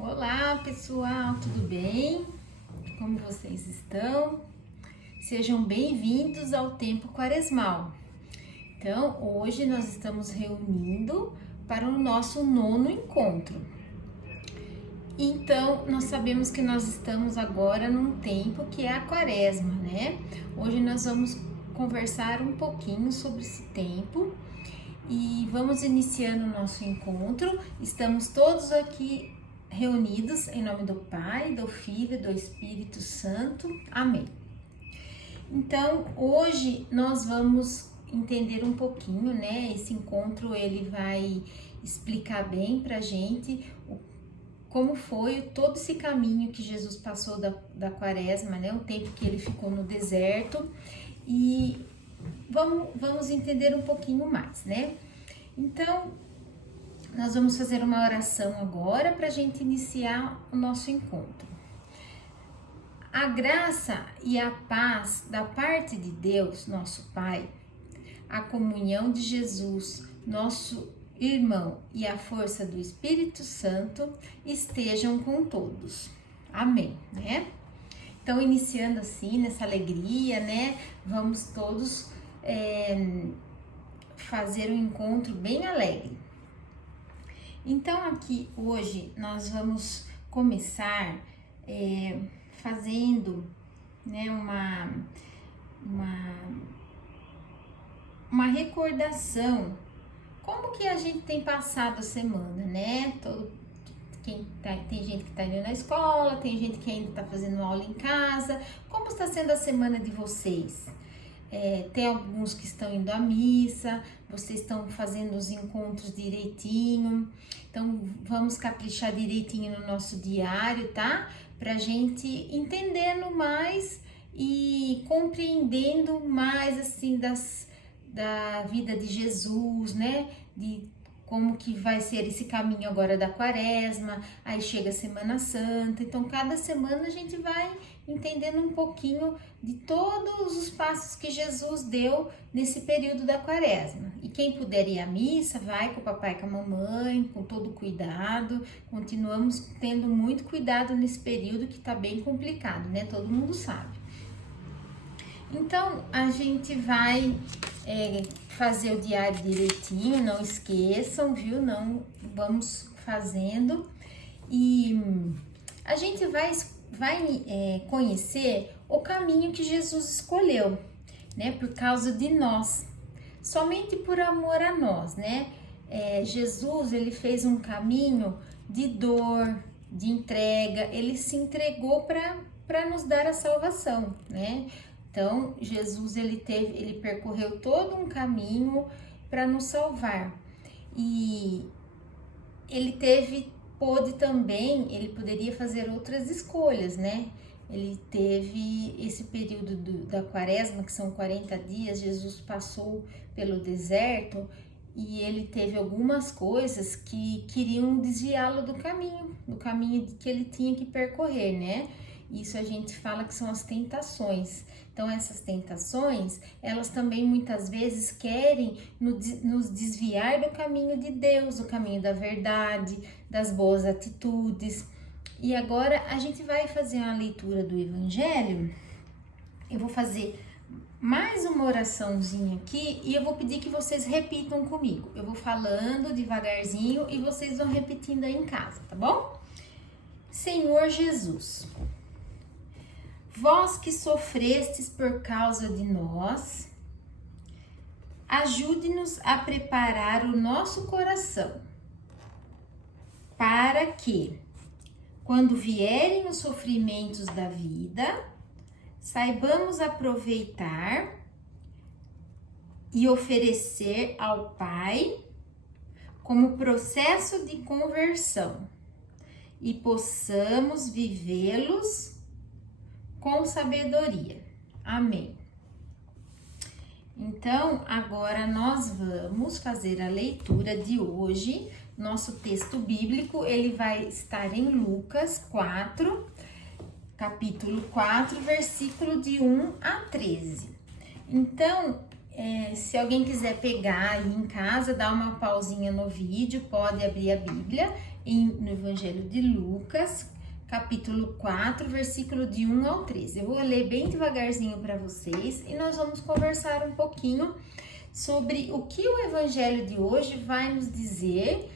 Olá pessoal, tudo bem? Como vocês estão? Sejam bem-vindos ao Tempo Quaresmal. Então, hoje nós estamos reunindo para o nosso 9º encontro. Então, nós sabemos que nós estamos agora num tempo que é a Quaresma, né? Hoje nós vamos conversar um pouquinho sobre esse tempo e vamos iniciando o nosso encontro. Estamos todos aqui reunidos em nome do Pai, do Filho e do Espírito Santo. Amém. Então, hoje nós vamos entender um pouquinho, né? Esse encontro ele vai explicar bem pra gente como foi todo esse caminho que Jesus passou da Quaresma, né? O tempo que ele ficou no deserto e vamos entender um pouquinho mais, né? Então, nós vamos fazer uma oração agora para a gente iniciar o nosso encontro. A graça e a paz da parte de Deus, nosso Pai, a comunhão de Jesus, nosso irmão, e a força do Espírito Santo estejam com todos. Amém, né? Então, iniciando assim, nessa alegria, né? Vamos todos fazer um encontro bem alegre. Então, aqui hoje nós vamos começar fazendo, né, uma recordação, como que a gente tem passado a semana, né? Tem gente que está indo na escola, tem gente que ainda está fazendo aula em casa. Como está sendo a semana de vocês? Tem alguns que estão indo à missa, vocês estão fazendo os encontros direitinho. Então, vamos caprichar direitinho no nosso diário, tá? Pra gente entendendo mais e compreendendo mais, assim, da vida de Jesus, né? De como que vai ser esse caminho agora da Quaresma, aí chega a Semana Santa. Então, cada semana a gente vai entendendo um pouquinho de todos os passos que Jesus deu nesse período da Quaresma. E quem puder ir à missa, vai com o papai e com a mamãe, com todo cuidado. Continuamos tendo muito cuidado nesse período que tá bem complicado, né? Todo mundo sabe. Então, a gente vai fazer o diário direitinho, não esqueçam, viu? Não vamos fazendo. E a gente vai conhecer o caminho que Jesus escolheu, né? Por causa de nós, somente por amor a nós, né? Jesus, ele fez um caminho de dor, de entrega, ele se entregou para nos dar a salvação, né? Então, Jesus, ele percorreu todo um caminho para nos salvar. E ele poderia fazer outras escolhas, né? Ele teve esse período da Quaresma, que são 40 dias, Jesus passou pelo deserto e ele teve algumas coisas que queriam desviá-lo do caminho que ele tinha que percorrer, né? Isso a gente fala que são as tentações. Então, essas tentações, elas também muitas vezes querem nos desviar do caminho de Deus, do caminho da verdade, das boas atitudes. E agora a gente vai fazer uma leitura do Evangelho. Eu vou fazer mais uma oraçãozinha aqui e eu vou pedir que vocês repitam comigo. Eu vou falando devagarzinho e vocês vão repetindo aí em casa, tá bom? Senhor Jesus, vós que sofrestes por causa de nós, ajude-nos a preparar o nosso coração, para que, quando vierem os sofrimentos da vida, saibamos aproveitar e oferecer ao Pai como processo de conversão e possamos vivê-los com sabedoria. Amém. Então, agora nós vamos fazer a leitura de hoje. Nosso texto bíblico, ele vai estar em Lucas 4, capítulo 4, versículo de 1 a 13. Então, se alguém quiser pegar aí em casa, dar uma pausinha no vídeo, pode abrir a Bíblia no Evangelho de Lucas, capítulo 4, versículo de 1 ao 13. Eu vou ler bem devagarzinho para vocês e nós vamos conversar um pouquinho sobre o que o Evangelho de hoje vai nos dizer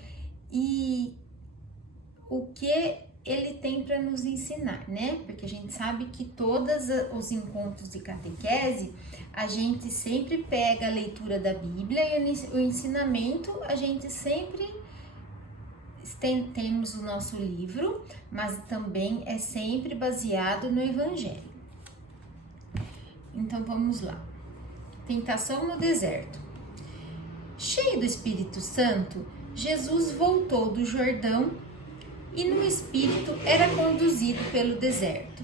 e o que ele tem para nos ensinar, né? Porque a gente sabe que todos os encontros de catequese, a gente sempre pega a leitura da Bíblia e o ensinamento, a gente sempre temos o nosso livro, mas também é sempre baseado no Evangelho. Então vamos lá. Tentação no deserto. Cheio do Espírito Santo, Jesus voltou do Jordão e no Espírito era conduzido pelo deserto.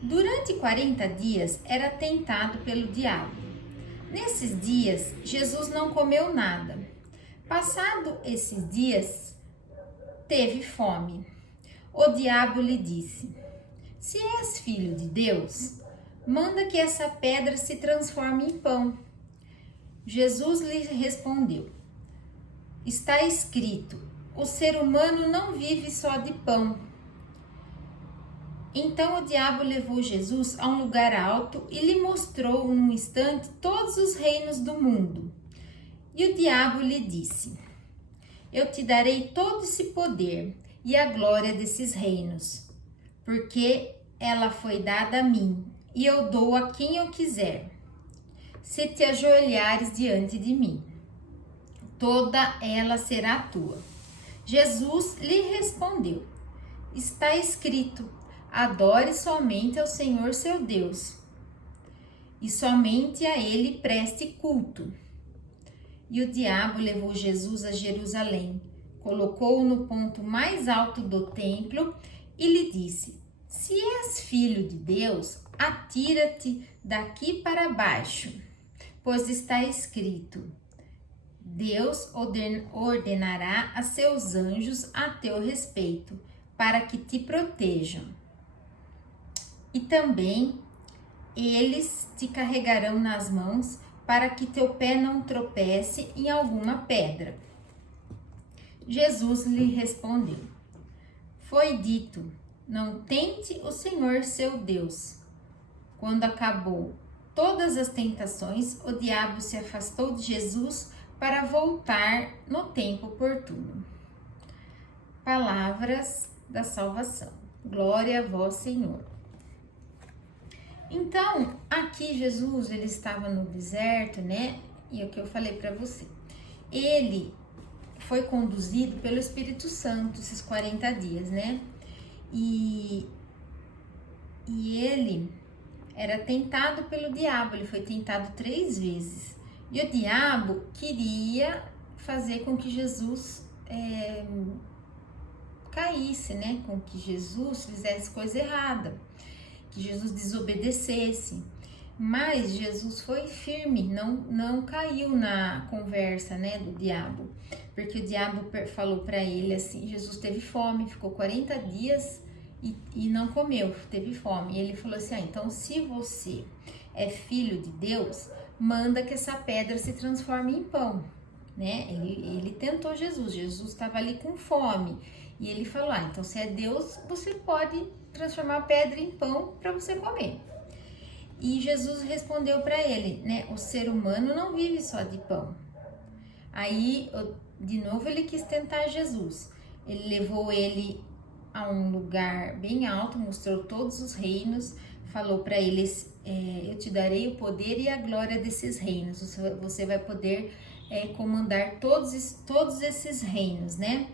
Durante 40 dias era tentado pelo diabo. Nesses dias, Jesus não comeu nada. Passado esses dias, teve fome. O diabo lhe disse: se és filho de Deus, manda que essa pedra se transforme em pão. Jesus lhe respondeu: está escrito, o ser humano não vive só de pão. Então o diabo levou Jesus a um lugar alto e lhe mostrou num instante todos os reinos do mundo. E o diabo lhe disse: eu te darei todo esse poder e a glória desses reinos, porque ela foi dada a mim e eu dou a quem eu quiser, se te ajoelhares diante de mim. Toda ela será tua. Jesus lhe respondeu: está escrito, adore somente ao Senhor seu Deus, e somente a ele preste culto. E o diabo levou Jesus a Jerusalém, colocou-o no ponto mais alto do templo e lhe disse: se és filho de Deus, atira-te daqui para baixo, pois está escrito, Deus ordenará a seus anjos a teu respeito, para que te protejam. E também eles te carregarão nas mãos, para que teu pé não tropece em alguma pedra. Jesus lhe respondeu: foi dito, não tente o Senhor seu Deus. Quando acabou todas as tentações, o diabo se afastou de Jesus para voltar no tempo oportuno. Palavras da salvação. Glória a vós, Senhor. Então, aqui Jesus, ele estava no deserto, né? E é o que eu falei para você. Ele foi conduzido pelo Espírito Santo esses 40 dias, né? E ele era tentado pelo diabo, ele foi tentado 3 vezes. E o diabo queria fazer com que Jesus caísse, né? Com que Jesus fizesse coisa errada, que Jesus desobedecesse. Mas Jesus foi firme, não caiu na conversa, né, do diabo. Porque o diabo falou para ele assim, Jesus teve fome, ficou 40 dias e não comeu, teve fome. E ele falou assim, então se você é filho de Deus, manda que essa pedra se transforme em pão, né? Ele tentou Jesus estava ali com fome. E ele falou, então se é Deus, você pode transformar a pedra em pão para você comer. E Jesus respondeu para ele, né? O ser humano não vive só de pão. Aí, de novo, ele quis tentar Jesus. Ele levou ele a um lugar bem alto, mostrou todos os reinos, falou para eles, eu te darei o poder e a glória desses reinos. Você vai poder comandar todos esses reinos, né?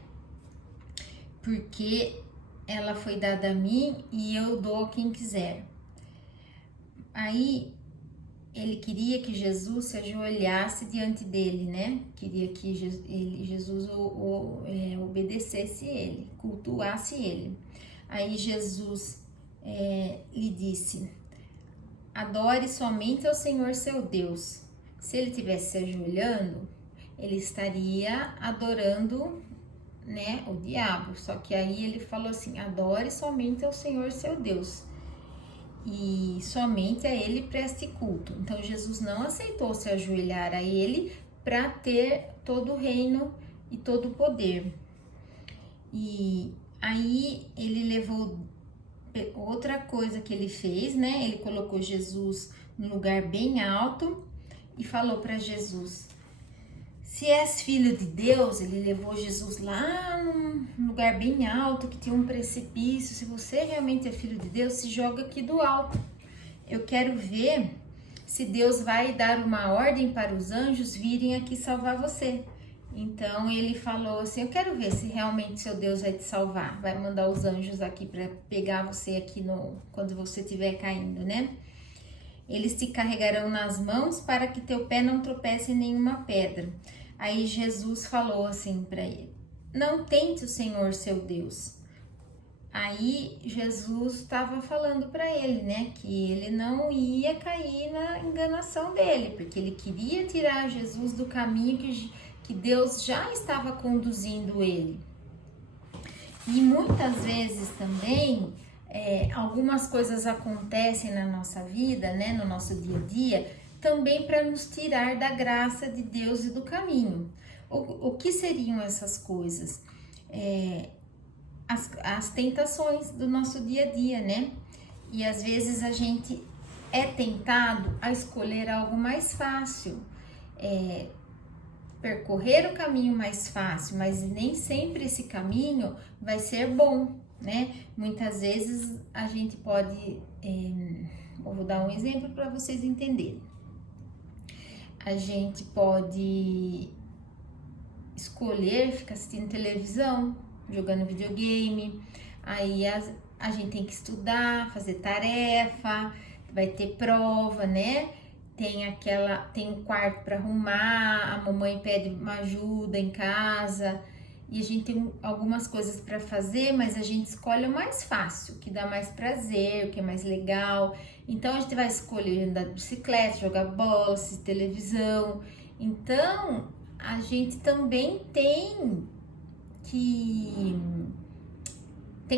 Porque ela foi dada a mim e eu dou a quem quiser. Aí, ele queria que Jesus se ajoelhasse diante dele, né? Queria que Jesus obedecesse ele, cultuasse ele. Aí Jesus lhe disse, adore somente ao Senhor seu Deus. Se ele estivesse se ajoelhando, ele estaria adorando, né, o diabo. Só que aí ele falou assim, adore somente ao Senhor seu Deus. E somente a ele preste culto. Então Jesus não aceitou se ajoelhar a ele para ter todo o reino e todo o poder. E aí ele levou outra coisa que ele fez, né? Ele colocou Jesus no lugar bem alto e falou para Jesus: se és filho de Deus, ele levou Jesus lá num lugar bem alto que tinha um precipício. Se você realmente é filho de Deus, se joga aqui do alto. Eu quero ver se Deus vai dar uma ordem para os anjos virem aqui salvar você. Então ele falou assim: eu quero ver se realmente seu Deus vai te salvar, vai mandar os anjos aqui para pegar você aqui quando você estiver caindo, né? Eles te carregarão nas mãos para que teu pé não tropece em nenhuma pedra. Aí Jesus falou assim para ele: não tente o Senhor seu Deus. Aí Jesus estava falando para ele, né, que ele não ia cair na enganação dele, porque ele queria tirar Jesus do caminho que Deus já estava conduzindo ele. E muitas vezes também algumas coisas acontecem na nossa vida, né, no nosso dia a dia, também para nos tirar da graça de Deus e do caminho. O que seriam essas coisas? As tentações do nosso dia a dia, né? E às vezes a gente é tentado a escolher algo mais fácil, percorrer o caminho mais fácil, mas nem sempre esse caminho vai ser bom, né? Muitas vezes a gente pode, vou dar um exemplo para vocês entenderem. A gente pode escolher ficar assistindo televisão, jogando videogame, aí a gente tem que estudar, fazer tarefa, vai ter prova, né? Tem um quarto para arrumar, a mamãe pede uma ajuda em casa, e a gente tem algumas coisas para fazer, mas a gente escolhe o mais fácil, o que dá mais prazer, o que é mais legal. Então a gente vai escolher andar de bicicleta, jogar bola, assistir televisão. Então a gente também tem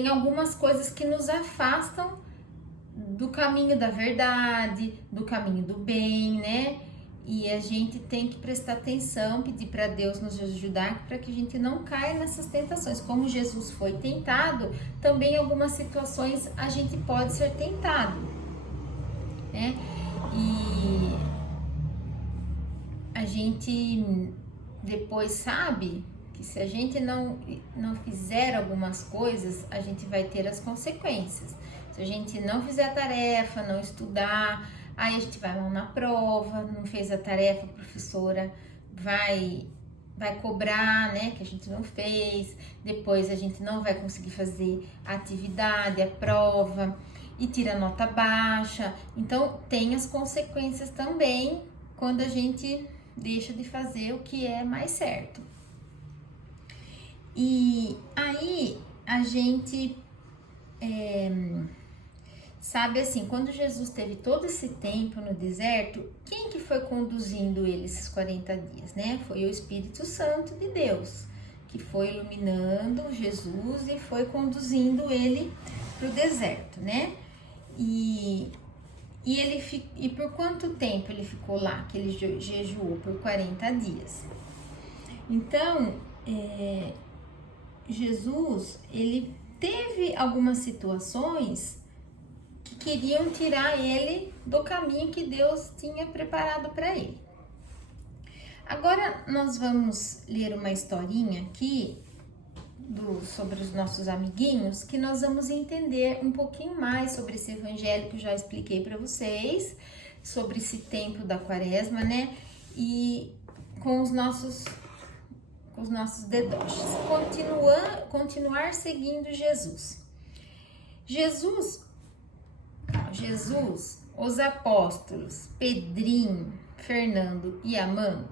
algumas coisas que nos afastam do caminho da verdade, do caminho do bem, né? E a gente tem que prestar atenção, pedir para Deus nos ajudar para que a gente não caia nessas tentações. Como Jesus foi tentado, também em algumas situações a gente pode ser tentado, né? E a gente depois sabe que se a gente não fizer algumas coisas, a gente vai ter as consequências. Se a gente não fizer a tarefa, não estudar, aí a gente vai lá na prova, não fez a tarefa, a professora vai cobrar, né, que a gente não fez, depois a gente não vai conseguir fazer a atividade, a prova, e tira nota baixa. Então tem as consequências também quando a gente deixa de fazer o que é mais certo. E aí a gente sabe assim, quando Jesus teve todo esse tempo no deserto, quem que foi conduzindo ele esses 40 dias, né? Foi o Espírito Santo de Deus, que foi iluminando Jesus e foi conduzindo ele para o deserto, né? E por quanto tempo ele ficou lá, que ele jejuou? Por 40 dias. Então, Jesus, ele teve algumas situações que queriam tirar ele do caminho que Deus tinha preparado para ele. Agora nós vamos ler uma historinha aqui sobre os nossos amiguinhos, que nós vamos entender um pouquinho mais sobre esse evangelho que eu já expliquei para vocês, sobre esse tempo da quaresma, né? E com os nossos dedoches. Continuar seguindo Jesus. Jesus, os apóstolos, Pedrinho, Fernando e Amanda.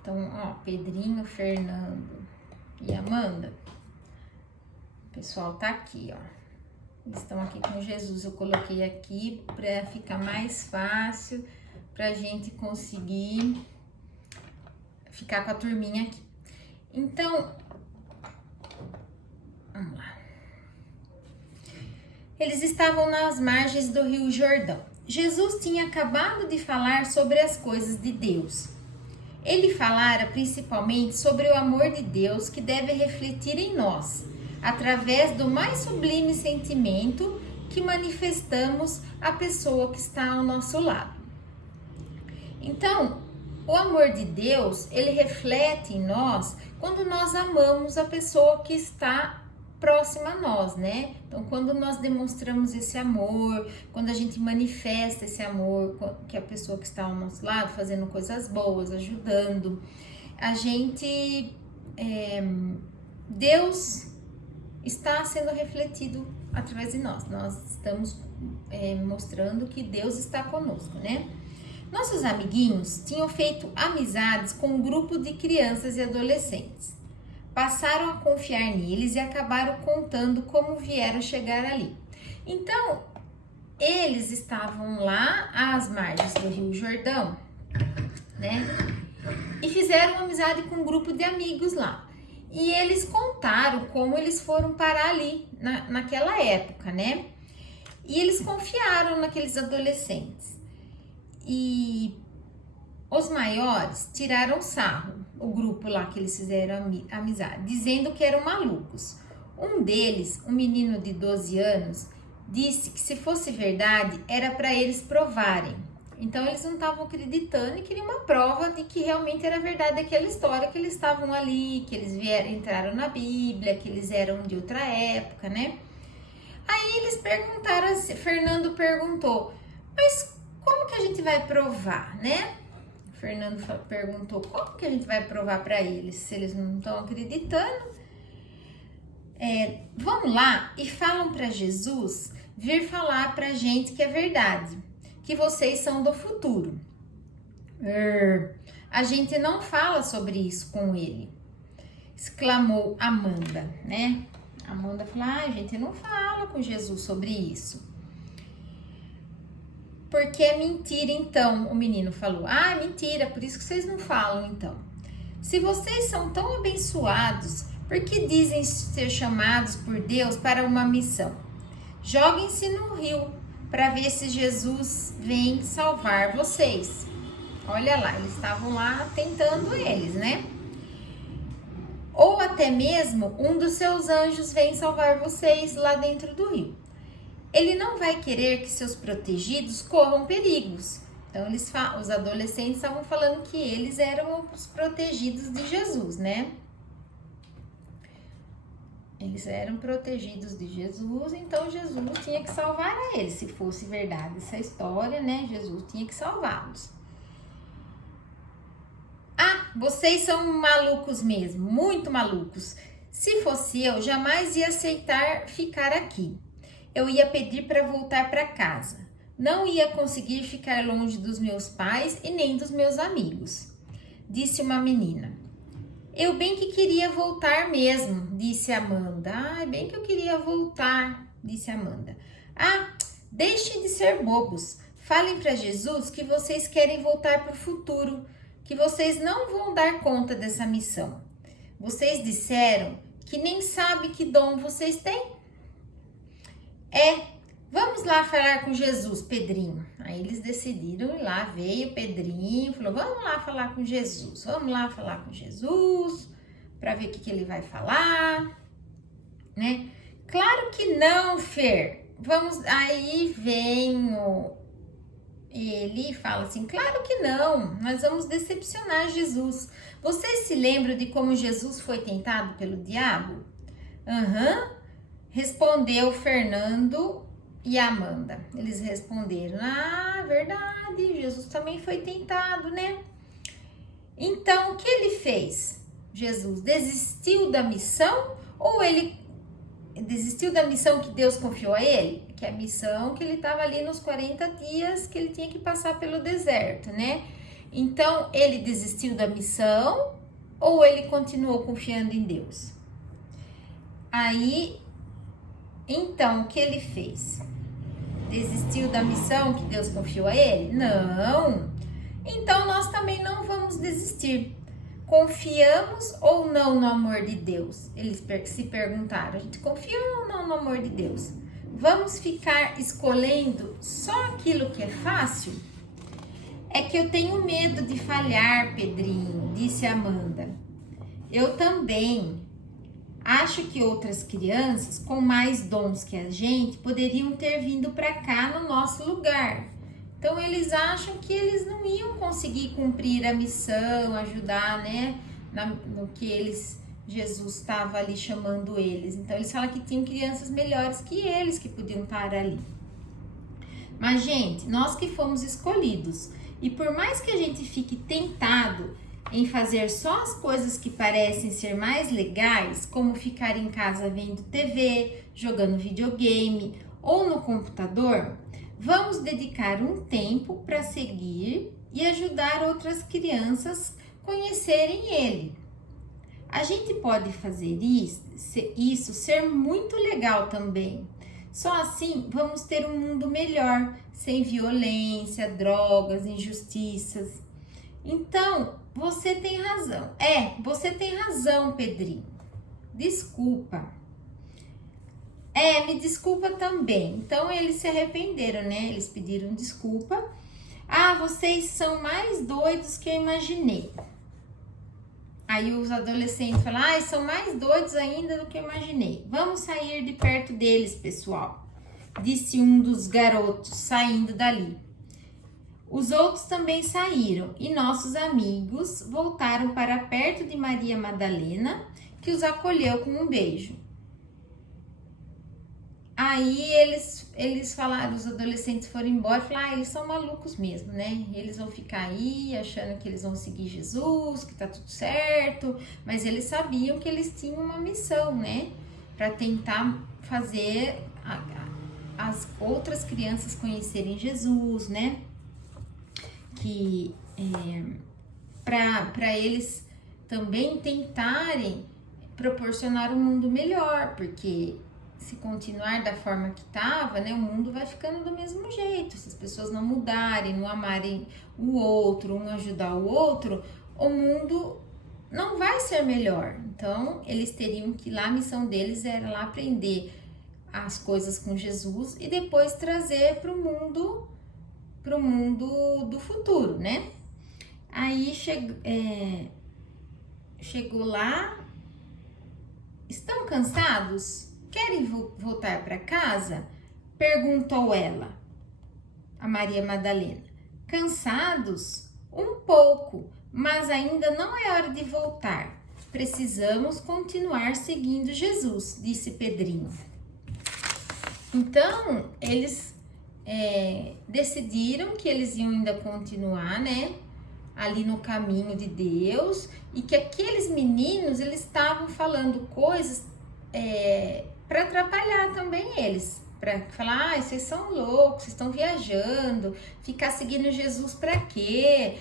Então, Pedrinho, Fernando e Amanda. O pessoal tá aqui, Eles estão aqui com Jesus. Eu coloquei aqui para ficar mais fácil pra gente conseguir ficar com a turminha aqui. Então, vamos lá. Eles estavam nas margens do Rio Jordão. Jesus tinha acabado de falar sobre as coisas de Deus. Ele falara principalmente sobre o amor de Deus que deve refletir em nós, através do mais sublime sentimento que manifestamos à pessoa que está ao nosso lado. Então, o amor de Deus, ele reflete em nós quando nós amamos a pessoa que está próxima a nós, né? Então, quando nós demonstramos esse amor, quando a gente manifesta esse amor, que a pessoa que está ao nosso lado, fazendo coisas boas, ajudando, a gente, Deus está sendo refletido através de nós. Nós estamos mostrando que Deus está conosco, né? Nossos amiguinhos tinham feito amizades com um grupo de crianças e adolescentes. Passaram a confiar neles e acabaram contando como vieram chegar ali. Então, eles estavam lá às margens do Rio Jordão, né? E fizeram amizade com um grupo de amigos lá. E eles contaram como eles foram parar ali, naquela época, né? E eles confiaram naqueles adolescentes. E os maiores tiraram sarro, o grupo lá que eles fizeram amizade, dizendo que eram malucos. Um deles, um menino de 12 anos, disse que se fosse verdade, era para eles provarem. Então eles não estavam acreditando e queriam uma prova de que realmente era verdade aquela história, que eles estavam ali, que eles entraram na Bíblia, que eles eram de outra época, né? Aí eles perguntaram, Fernando perguntou, mas como que a gente vai provar, né? Fernando perguntou, como que a gente vai provar para eles, se eles não estão acreditando? Vão lá e falam para Jesus vir falar para a gente que é verdade, que vocês são do futuro. A gente não fala sobre isso com ele, exclamou Amanda, né? Amanda falou, a gente não fala com Jesus sobre isso. Porque é mentira, então, o menino falou. É mentira, por isso que vocês não falam, então. Se vocês são tão abençoados, por que dizem ser chamados por Deus para uma missão? Joguem-se no rio para ver se Jesus vem salvar vocês. Olha lá, eles estavam lá tentando eles, né? Ou até mesmo um dos seus anjos vem salvar vocês lá dentro do rio. Ele não vai querer que seus protegidos corram perigos. Então, os adolescentes estavam falando que eles eram os protegidos de Jesus, né? Eles eram protegidos de Jesus, então Jesus tinha que salvar a eles. Se fosse verdade essa história, né? Jesus tinha que salvá-los. Vocês são malucos mesmo, muito malucos. Se fosse eu, jamais ia aceitar ficar aqui. Eu ia pedir para voltar para casa. Não ia conseguir ficar longe dos meus pais e nem dos meus amigos, disse uma menina. Eu bem que queria voltar mesmo, disse Amanda. Bem que eu queria voltar, disse Amanda. Deixem de ser bobos. Falem para Jesus que vocês querem voltar para o futuro, que vocês não vão dar conta dessa missão. Vocês disseram que nem sabem que dom vocês têm. Vamos lá falar com Jesus, Pedrinho. Aí eles decidiram ir lá, veio Pedrinho, falou, vamos lá falar com Jesus. Vamos lá falar com Jesus, para ver o que ele vai falar, né? Claro que não, Fer. Aí vem ele fala assim, claro que não, nós vamos decepcionar Jesus. Vocês se lembram de como Jesus foi tentado pelo diabo? Respondeu Fernando e Amanda. Eles responderam, verdade, Jesus também foi tentado, né? Então, o que ele fez? Jesus desistiu da missão ou ele desistiu da missão que Deus confiou a ele? Que é a missão que ele estava ali nos 40 dias que ele tinha que passar pelo deserto, né? Então, ele desistiu da missão ou ele continuou confiando em Deus? Então, o que ele fez? Desistiu da missão que Deus confiou a ele? Não! Então, nós também não vamos desistir. Confiamos ou não no amor de Deus? Eles se perguntaram. A gente confia ou não no amor de Deus? Vamos ficar escolhendo só aquilo que é fácil? É que eu tenho medo de falhar, Pedrinho, disse Amanda. Eu também. Acho que outras crianças com mais dons que a gente poderiam ter vindo para cá no nosso lugar. Então eles acham que eles não iam conseguir cumprir a missão, ajudar, né, no que Jesus estava ali chamando eles. Então eles falam que tinham crianças melhores que eles que podiam estar ali. Mas, gente, nós que fomos escolhidos, e por mais que a gente fique tentado em fazer só as coisas que parecem ser mais legais, como ficar em casa vendo TV, jogando videogame ou no computador, vamos dedicar um tempo para seguir e ajudar outras crianças a conhecerem Ele. A gente pode fazer isso ser muito legal também. Só assim vamos ter um mundo melhor, sem violência, drogas, injustiças. Então, você tem razão. Você tem razão, Pedrinho. Desculpa. Me desculpa também. Então, eles se arrependeram, né? Eles pediram desculpa. Vocês são mais doidos que eu imaginei. Aí os adolescentes falam, são mais doidos ainda do que eu imaginei. Vamos sair de perto deles, pessoal, disse um dos garotos saindo dali. Os outros também saíram e nossos amigos voltaram para perto de Maria Madalena, que os acolheu com um beijo. Aí eles falaram, os adolescentes foram embora e falaram, eles são malucos mesmo, né? Eles vão ficar aí achando que eles vão seguir Jesus, que tá tudo certo, mas eles sabiam que eles tinham uma missão, né? Para tentar fazer as outras crianças conhecerem Jesus, né? Que para eles também tentarem proporcionar um mundo melhor, porque se continuar da forma que estava, né, o mundo vai ficando do mesmo jeito. Se as pessoas não mudarem, não amarem o outro, um ajudar o outro, o mundo não vai ser melhor. Então, eles teriam que ir lá, a missão deles era lá aprender as coisas com Jesus e depois trazer para o mundo do futuro, né? Aí chegou lá, estão cansados? Querem voltar para casa? Perguntou ela, a Maria Madalena. Cansados? Um pouco, mas ainda não é hora de voltar. Precisamos continuar seguindo Jesus, disse Pedrinho. Então, eles decidiram que eles iam ainda continuar, né? Ali no caminho de Deus. E que aqueles meninos, eles estavam falando coisas para atrapalhar também eles, para falar, vocês são loucos, vocês estão viajando, ficar seguindo Jesus para quê?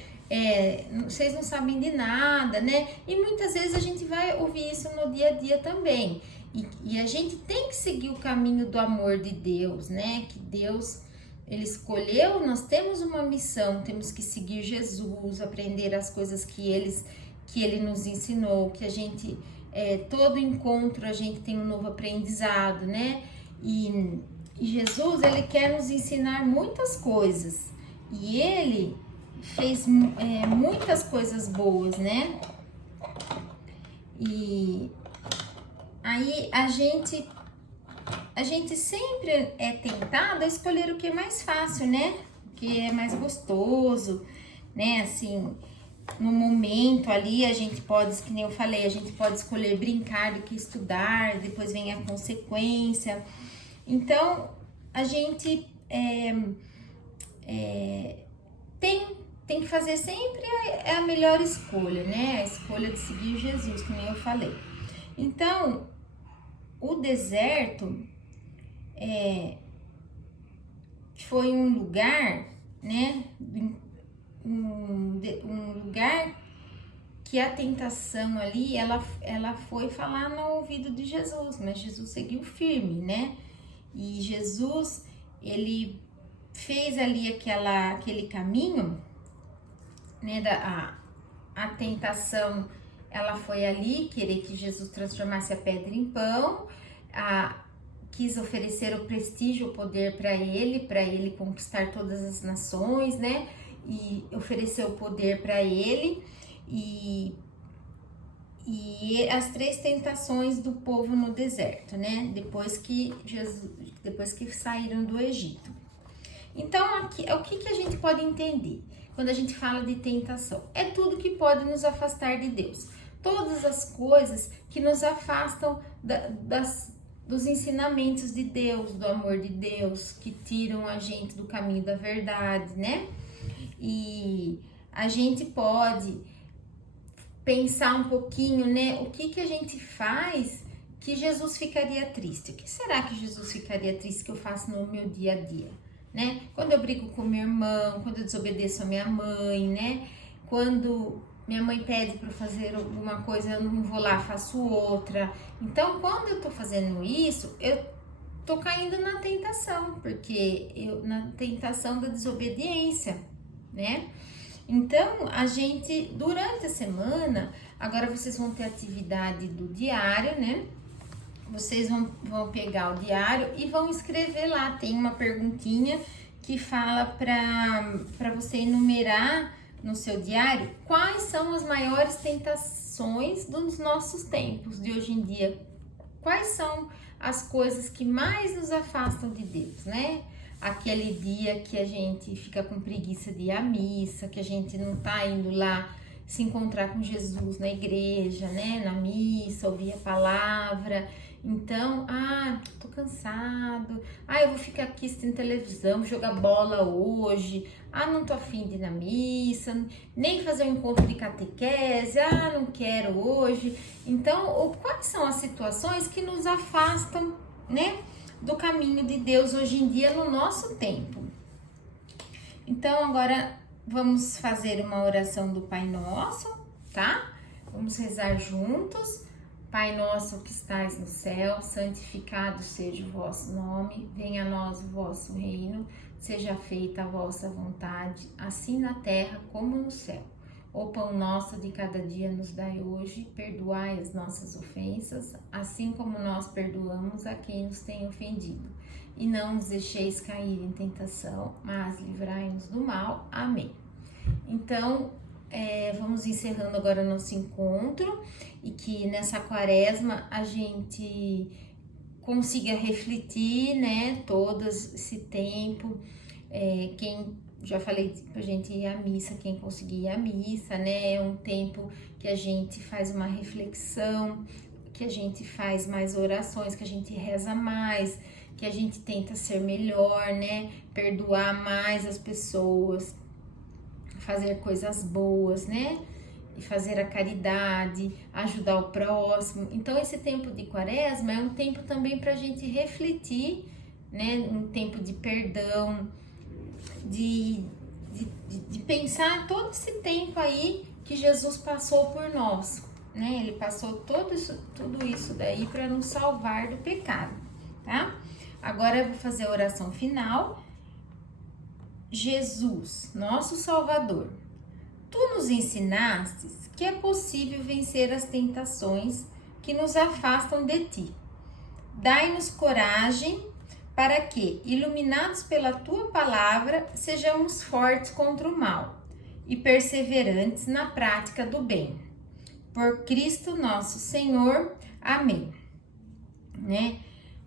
Vocês não sabem de nada, né? E muitas vezes a gente vai ouvir isso no dia a dia também. E a gente tem que seguir o caminho do amor de Deus, né? Que Deus, Ele escolheu, nós temos uma missão, temos que seguir Jesus, aprender as coisas que Ele nos ensinou, que a gente... todo encontro a gente tem um novo aprendizado, né? E Jesus, Ele quer nos ensinar muitas coisas. E Ele fez muitas coisas boas, né? E aí a gente sempre é tentado a escolher o que é mais fácil, né? O que é mais gostoso, né? Assim... No momento ali, a gente pode, que nem eu falei, a gente pode escolher brincar do que estudar, depois vem a consequência. Então, a gente tem que fazer sempre a melhor escolha, né? A escolha de seguir Jesus, que nem eu falei. Então, o deserto foi um lugar, né? Um lugar que a tentação ali, ela foi falar no ouvido de Jesus, mas Jesus seguiu firme, né? E Jesus, ele fez ali aquele caminho, né? A tentação, ela foi ali, querer que Jesus transformasse a pedra em pão, quis oferecer o prestígio, o poder para ele conquistar todas as nações, né? E ofereceu o poder para ele, e e as 3 tentações do povo no deserto, né? Depois que saíram do Egito. Então, aqui, o que a gente pode entender quando a gente fala de tentação? É tudo que pode nos afastar de Deus. Todas as coisas que nos afastam dos ensinamentos de Deus, do amor de Deus, que tiram a gente do caminho da verdade, né? E a gente pode pensar um pouquinho, né? O que a gente faz que Jesus ficaria triste? O que será que Jesus ficaria triste que eu faço no meu dia a dia, né? Quando eu brigo com meu irmão, quando eu desobedeço a minha mãe, né? Quando minha mãe pede para fazer alguma coisa, eu não vou lá, faço outra. Então, quando eu tô fazendo isso, eu tô caindo na tentação, na tentação da desobediência, né? Então, a gente, durante a semana, agora vocês vão ter atividade do diário, né? Vocês vão pegar o diário e vão escrever lá. Tem uma perguntinha que fala para você enumerar no seu diário quais são as maiores tentações dos nossos tempos de hoje em dia. Quais são as coisas que mais nos afastam de Deus, né? Aquele dia que a gente fica com preguiça de ir à missa, que a gente não tá indo lá se encontrar com Jesus na igreja, né? Na missa, ouvir a palavra. Então, tô cansado. Eu vou ficar aqui assistindo televisão, jogar bola hoje. Não tô afim de ir na missa, nem fazer um encontro de catequese. Não quero hoje. Então, quais são as situações que nos afastam, né, do caminho de Deus hoje em dia no nosso tempo? Então, agora vamos fazer uma oração do Pai Nosso, tá? Vamos rezar juntos. Pai nosso que estais no céu, santificado seja o vosso nome, venha a nós o vosso reino, seja feita a vossa vontade, assim na terra como no céu. O pão nosso de cada dia nos dai hoje, perdoai as nossas ofensas, assim como nós perdoamos a quem nos tem ofendido. E não nos deixeis cair em tentação, mas livrai-nos do mal. Amém. Então, vamos encerrando agora o nosso encontro e que nessa quaresma a gente consiga refletir, né, todo esse tempo. Quem já falei pra gente ir à missa, quem conseguir ir à missa, né, é um tempo que a gente faz uma reflexão, que a gente faz mais orações, que a gente reza mais, que a gente tenta ser melhor, né, perdoar mais as pessoas, fazer coisas boas, né? E fazer a caridade, ajudar o próximo. Então, esse tempo de quaresma é um tempo também para a gente refletir, né? Um tempo de perdão, de pensar todo esse tempo aí que Jesus passou por nós, né? Ele passou tudo isso daí para nos salvar do pecado, tá? Agora eu vou fazer a oração final. Jesus, nosso Salvador, tu nos ensinastes que é possível vencer as tentações que nos afastam de ti. Dai-nos coragem para que, iluminados pela tua palavra, sejamos fortes contra o mal e perseverantes na prática do bem. Por Cristo nosso Senhor. Amém. Né?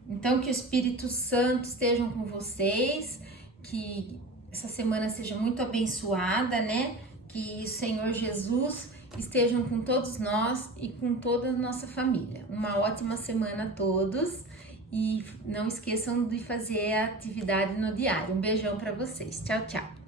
Então, que o Espírito Santo esteja com vocês, que essa semana seja muito abençoada, né? Que o Senhor Jesus estejam com todos nós e com toda a nossa família. Uma ótima semana a todos e não esqueçam de fazer a atividade no diário. Um beijão para vocês. Tchau, tchau.